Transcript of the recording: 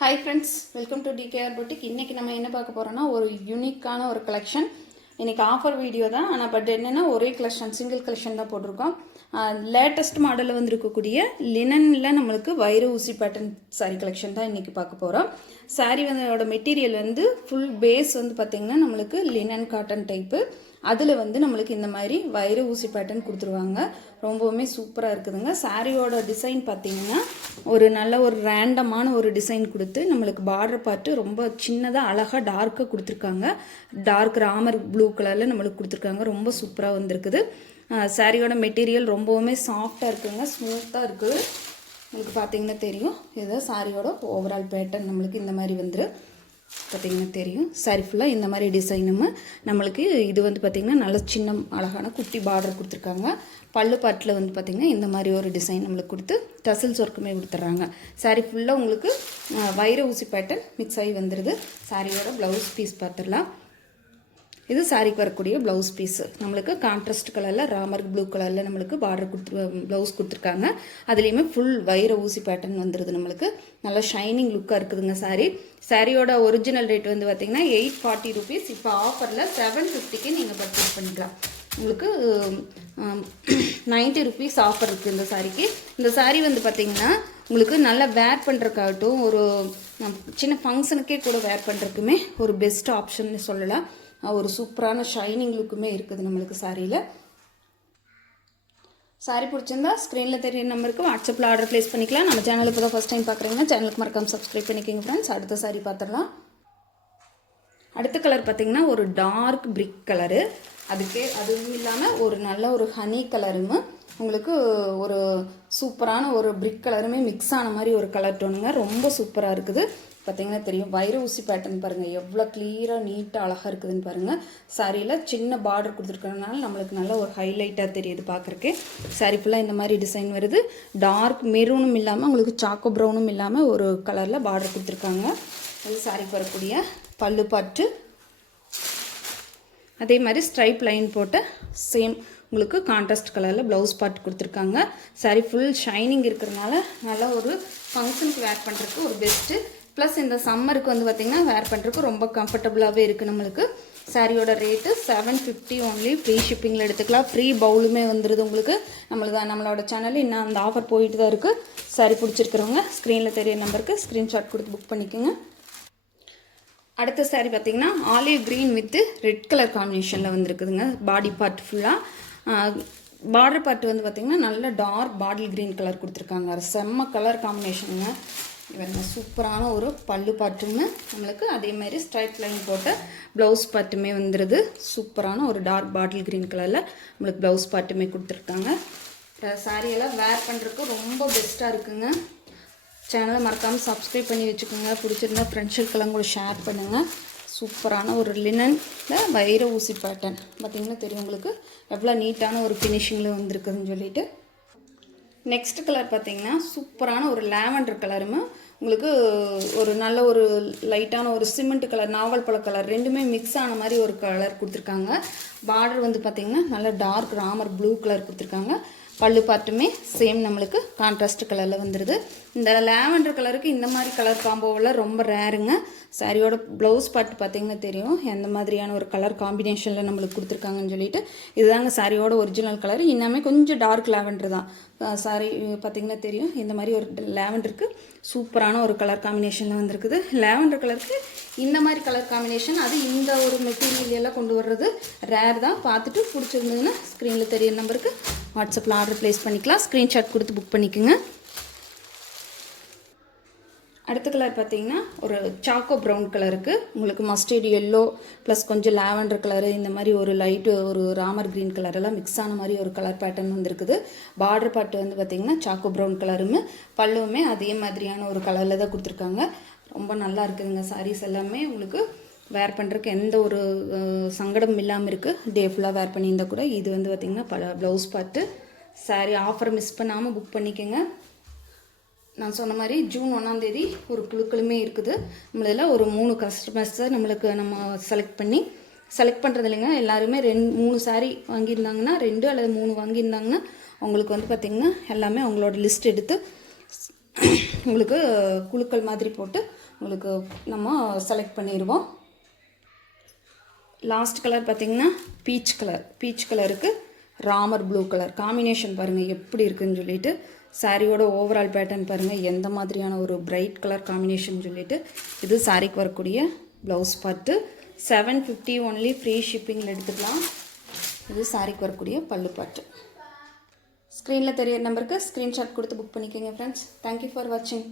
Hi friends, welcome to DKR Boutique. இன்னைக்கு நம்ம என்ன பார்க்க போறோம்னா ஒரு யூனிக்கான ஒரு கலெக்ஷன். இன்னைக்கு ஆஃபர் வீடியோ தான். ஆனா பட் என்னன்னா ஒரே கலெக்ஷன் சிங்கிள் கலெக்ஷன் தான் போட்டுருக்கோம். லேட்டஸ்ட் மாடல்ல வந்திருக்கக்கூடிய லினன்ல நம்மளுக்கு வைர ஊசி பேட்டர்ன் சாரி கலெக்ஷன் தான் இன்னைக்கு பார்க்க போறோம். சாரி வந்து மெட்டீரியல் வந்து ஃபுல் பேஸ் வந்து பாத்தீங்கன்னா நம்மளுக்கு லினன் காட்டன் டைப். அதில் வந்து நம்மளுக்கு இந்த மாதிரி வைர ஊசி பேட்டர்ன் கொடுத்துருவாங்க. ரொம்பவுமே சூப்பராக இருக்குதுங்க. சாரியோட டிசைன் பார்த்தீங்கன்னா ஒரு நல்ல ஒரு ரேண்டமான ஒரு டிசைன் கொடுத்து நம்மளுக்கு பார்டர் பார்ட்டு ரொம்ப சின்னதாக அழகாக டார்க்காக கொடுத்துருக்காங்க. டார்க் ராமர் ப்ளூ கலரில் நம்மளுக்கு கொடுத்துருக்காங்க. ரொம்ப சூப்பராக வந்திருக்குது. சாரியோட மெட்டீரியல் ரொம்பவுமே சாஃப்டாக இருக்குங்க, ஸ்மூத்தாக இருக்குது. உங்களுக்கு பார்த்தீங்கன்னா தெரியும். இதுதான் சாரியோட ஓவரால் பேட்டர்ன். நம்மளுக்கு இந்த மாதிரி வந்துடும். பார்த்திங்கன்னா தெரியும். சாரி ஃபுல்லாக இந்த மாதிரி டிசைனும் நம்மளுக்கு இது வந்து பார்த்திங்கன்னா நல்ல சின்ன அழகான குட்டி பார்டர் கொடுத்துருக்காங்க. பல்லு பாட்டில் வந்து பார்த்திங்கன்னா இந்த மாதிரி ஒரு டிசைன் நம்மளுக்கு கொடுத்து டசல்ஸ் ஒர்க்குமே கொடுத்துட்றாங்க. சாரி ஃபுல்லாக உங்களுக்கு வைர ஊசி பேட்டர்ன் மிக்ஸ் ஆகி வந்துடுது. சாரியோட ப்ளவுஸ் பீஸ் பார்த்துடலாம். இது சாரிக்கு வரக்கூடிய ப்ளவுஸ் பீஸு நம்மளுக்கு கான்ட்ராஸ்ட் கலரில் ராமர் ப்ளூ கலரில் நம்மளுக்கு பார்டர் ப்ளவுஸ் கொடுத்துருக்காங்க. அதுலேயுமே ஃபுல் வைர ஊசி பேட்டர்ன் வந்துடுது. நம்மளுக்கு நல்லா ஷைனிங் லுக்காக இருக்குதுங்க. சாரியோட ஒரிஜினல் ரேட் வந்து பார்த்திங்கன்னா 840 rupees. இப்போ ஆஃபரில் 750க்கு நீங்கள் பர்ச்சேஸ் பண்ணிக்கலாம். உங்களுக்கு 90 rupees ஆஃபர் இருக்குது இந்த சாரிக்கு. இந்த சாரி வந்து பார்த்திங்கன்னா உங்களுக்கு நல்லா வேர் பண்ணுறக்காகட்டும், ஒரு சின்ன ஃபங்க்ஷனுக்கே கூட வேர் பண்ணுறதுக்குமே ஒரு பெஸ்ட் ஆப்ஷன் சொல்லலாம். ஒரு சூப்பரான ஷைனிங் லுக்குமே இருக்குது நம்மளுக்கு சாரியில். சாரி பிடிச்சிருந்தா ஸ்க்ரீனில் தெரிய நம்பருக்கு வாட்ஸ்அப்பில் ஆர்டர் ப்ளேஸ் பண்ணிக்கலாம். நம்ம சேனலுக்கு தான் ஃபஸ்ட் டைம் பார்க்குறீங்கன்னா சேனலுக்கு மறக்காம சப்ஸ்கிரைப் பண்ணிக்கோங்க ஃப்ரெண்ட்ஸ். அடுத்த சாரி பார்த்துடலாம். அடுத்த கலர் பார்த்திங்கன்னா ஒரு டார்க் பிரிக் கலரு. அதுவும் இல்லாமல் ஒரு நல்ல ஒரு ஹனி கலரும் உங்களுக்கு ஒரு சூப்பரான ஒரு பிரிக் கலருமே மிக்ஸ் ஆன மாதிரி ஒரு கலர் டோனுங்க. ரொம்ப சூப்பராக இருக்குது. பார்த்தீங்கன்னா தெரியும். வைர ஊசி பேட்டர்ன் பாருங்கள் எவ்வளோ கிளியராக நீட்டாக அழகாக இருக்குதுன்னு பாருங்கள். சாரியில் சின்ன பார்டர் கொடுத்துருக்கறதுனால நம்மளுக்கு நல்ல ஒரு ஹைலைட்டாக தெரியுது பார்க்குறக்கே. சாரி ஃபுல்லாக இந்த மாதிரி டிசைன் வருது. டார்க் மெரூனும் இல்லாமல் உங்களுக்கு சாக்கோ ப்ரௌனும் இல்லாமல் ஒரு கலரில் பார்டர் கொடுத்துருக்காங்க. அது சாரிக்கு வரக்கூடிய பல்லு பாட்டு. அதே மாதிரி ஸ்ட்ரைப் லைன் போட்டு சேம் உங்களுக்கு கான்ட்ராஸ்ட் கலரில் ப்ளவுஸ் பார்ட் கொடுத்துருக்காங்க. சாரி ஃபுல் ஷைனிங் இருக்கிறதுனால நல்லா ஒரு ஃபங்க்ஷனுக்கு வேர் பண்ணுறதுக்கு ஒரு பெஸ்ட்டு. ப்ளஸ் இந்த சம்மருக்கு வந்து பார்த்திங்கன்னா வேர் பண்ணுறதுக்கு ரொம்ப கம்ஃபர்டபுளாகவே இருக்குது நம்மளுக்கு. சாரியோட ரேட்டு 750 ஒன்லி. ஃப்ரீ ஷிப்பிங்கில் எடுத்துக்கலாம். ஃப்ரீ பவுலுமே வந்துடுது உங்களுக்கு. நம்மளோட சேனலில் இன்னும் அந்த ஆஃபர் போயிட்டு தான் இருக்குது. சாரி பிடிச்சிருக்கிறவங்க ஸ்க்ரீனில் தெரிய நம்பருக்கு ஸ்க்ரீன்ஷாட் கொடுத்து புக் பண்ணிக்கோங்க. அடுத்த சாரி பார்த்திங்கன்னா olive green with red colour காம்பினேஷனில் வந்துருக்குதுங்க. பாடி பார்ட் ஃபுல்லாக பார்டர் பார்ட் வந்து பார்த்திங்கன்னா நல்ல டார்க் பாட்டில் க்ரீன் கலர் கொடுத்துருக்காங்க. செம்ம கலர் காம்பினேஷனுங்க. இவங்க சூப்பரான ஒரு பல்லு பாட்டுமே நம்மளுக்கு அதே மாதிரி ஸ்ட்ரைட் லைன் போட்ட ப்ளவுஸ் பாட்டுமே வந்துடுது. சூப்பரான ஒரு டார்க் பாட்டில் க்ரீன் கலரில் நம்மளுக்கு ப்ளவுஸ் பாட்டுமே கொடுத்துருக்காங்க. சாரியெல்லாம் வேர் பண்ணுறதுக்கு ரொம்ப பெஸ்ட்டாக இருக்குங்க. சேனலை மறக்காமல் சப்ஸ்கிரைப் பண்ணி வச்சுக்கோங்க. பிடிச்சிருந்தா ஃப்ரெண்ட்ஸுக்கெல்லாம் கூட ஷேர் பண்ணுங்கள். சூப்பரான ஒரு லினனில் வைர ஊசி பேட்டர்ன் பார்த்திங்கன்னா தெரியும் உங்களுக்கு எவ்வளோ நீட்டான ஒரு ஃபினிஷிங்கில் வந்துருக்குதுன்னு சொல்லிட்டு. நெக்ஸ்ட் கலர் பார்த்திங்கன்னா சூப்பரான ஒரு லாவெண்டர் கலருமே உங்களுக்கு ஒரு நல்ல ஒரு லைட்டான ஒரு சிமெண்ட் கலர், நாவல் பழ கலர் ரெண்டுமே மிக்ஸ் ஆன மாதிரி ஒரு கலர் கொடுத்துருக்காங்க. பார்டர் வந்து பார்த்திங்கன்னா நல்ல டார்க் ராமர் ப்ளூ கலர் கொடுத்துருக்காங்க. பல்லு பார்ட்டுமே சேம் நம்மளுக்கு கான்ட்ராஸ்ட் கலரில் வந்துடுது. இந்த லாவெண்டர் கலருக்கு இந்த மாதிரி கலர் காம்போவெல்லாம் ரொம்ப ரேருங்க. சாரியோட ப்ளவுஸ் பார்ட் பார்த்திங்கன்னா தெரியும் எந்த மாதிரியான ஒரு கலர் காம்பினேஷனில் நம்மளுக்கு கொடுத்துருக்காங்கன்னு சொல்லிட்டு. இதுதாங்க சாரியோட ஒரிஜினல் கலர். இன்னமே கொஞ்சம் டார்க் லாவெண்டர் தான். சாரி பார்த்திங்கன்னா தெரியும் இந்த மாதிரி ஒரு லாவெண்டருக்கு சூப்பரான ஒரு கலர் காம்பினேஷனில் வந்துருக்குது. லாவெண்டர் கலருக்கு இந்த மாதிரி கலர் காம்பினேஷன் அது இந்த ஒரு மெட்டீரியல் எல்லாம் கொண்டு வர்றது ரேர் தான். பார்த்துட்டு பிடிச்சிருந்ததுன்னா ஸ்க்ரீனில் தெரிய நம்பருக்கு வாட்ஸ்அப்பில் ஆர்டர் ப்ளேஸ் பண்ணிக்கலாம். ஸ்க்ரீன்ஷாட் கொடுத்து புக் பண்ணிக்கோங்க. அடுத்த கலர் பார்த்திங்கன்னா ஒரு சாக்கோ ப்ரௌன் கலருக்கு உங்களுக்கு மஸ்டர்ட் எல்லோ ப்ளஸ் கொஞ்சம் லாவெண்டர் கலரு இந்த மாதிரி ஒரு லைட்டு ஒரு ராமர் க்ரீன் கலரெல்லாம் மிக்ஸ் ஆன மாதிரி ஒரு கலர் பேட்டர்ன் வந்துருக்குது. பார்டர் பார்ட்டு வந்து பார்த்திங்கன்னா சாக்கோ ப்ரௌன் கலருமே பல்லுமே அதே மாதிரியான ஒரு கலரில் தான் கொடுத்துருக்காங்க. ரொம்ப நல்லா இருக்குதுங்க. சாரீஸ் எல்லாமே உங்களுக்கு வேர் பண்ணுறதுக்கு எந்த ஒரு சங்கடம் இல்லாமல் இருக்குது. டே ஃபுல்லாக வேர் பண்ணியிருந்தால் கூட. இது வந்து பார்த்திங்கன்னா ப்ளவுஸ் பார்ட்டு. சாரீ ஆஃபரை மிஸ் பண்ணாமல் புக் பண்ணிக்கோங்க. நான் சொன்ன மாதிரி ஜூன் 1ஆம் தேதி ஒரு குழுக்களுமே இருக்குது. நம்மளதில் ஒரு 3 கஸ்டமர்ஸை நம்ம செலக்ட் பண்ணுறது இல்லைங்க. எல்லாருமே 3 சாரீ வாங்கியிருந்தாங்கன்னா 2 அல்லது 3 வாங்கியிருந்தாங்கன்னா அவங்களுக்கு வந்து பார்த்திங்கன்னா எல்லாமே அவங்களோட லிஸ்ட் எடுத்து உங்களுக்கு குழுக்கள் மாதிரி போட்டு உங்களுக்கு நம்ம செலக்ட் பண்ணிடுவோம். லாஸ்ட் கலர் பார்த்திங்கன்னா பீச் கலருக்கு ராமர் ப்ளூ கலர் காம்பினேஷன் பாருங்கள் எப்படி இருக்குதுன்னு சொல்லிட்டு. சாரியோட ஓவரால் பேட்டர்ன் பாருங்கள் எந்த மாதிரியான ஒரு பிரைட் கலர் காம்பினேஷன் சொல்லிட்டு. இது சாரிக்கு வரக்கூடிய ப்ளவுஸ் பார்ட்டு. 750 ஒன்லி, ஃப்ரீ ஷிப்பிங்கில் எடுத்துக்கலாம். இது சாரிக்கு வரக்கூடிய பல்லு பார்ட்டு. ஸ்க்ரீனில் தெரியிற நம்பருக்கு ஸ்க்ரீன்ஷாட் கொடுத்து புக் பண்ணிக்கோங்க ஃப்ரெண்ட்ஸ். தேங்க்யூ ஃபார் வாட்சிங்.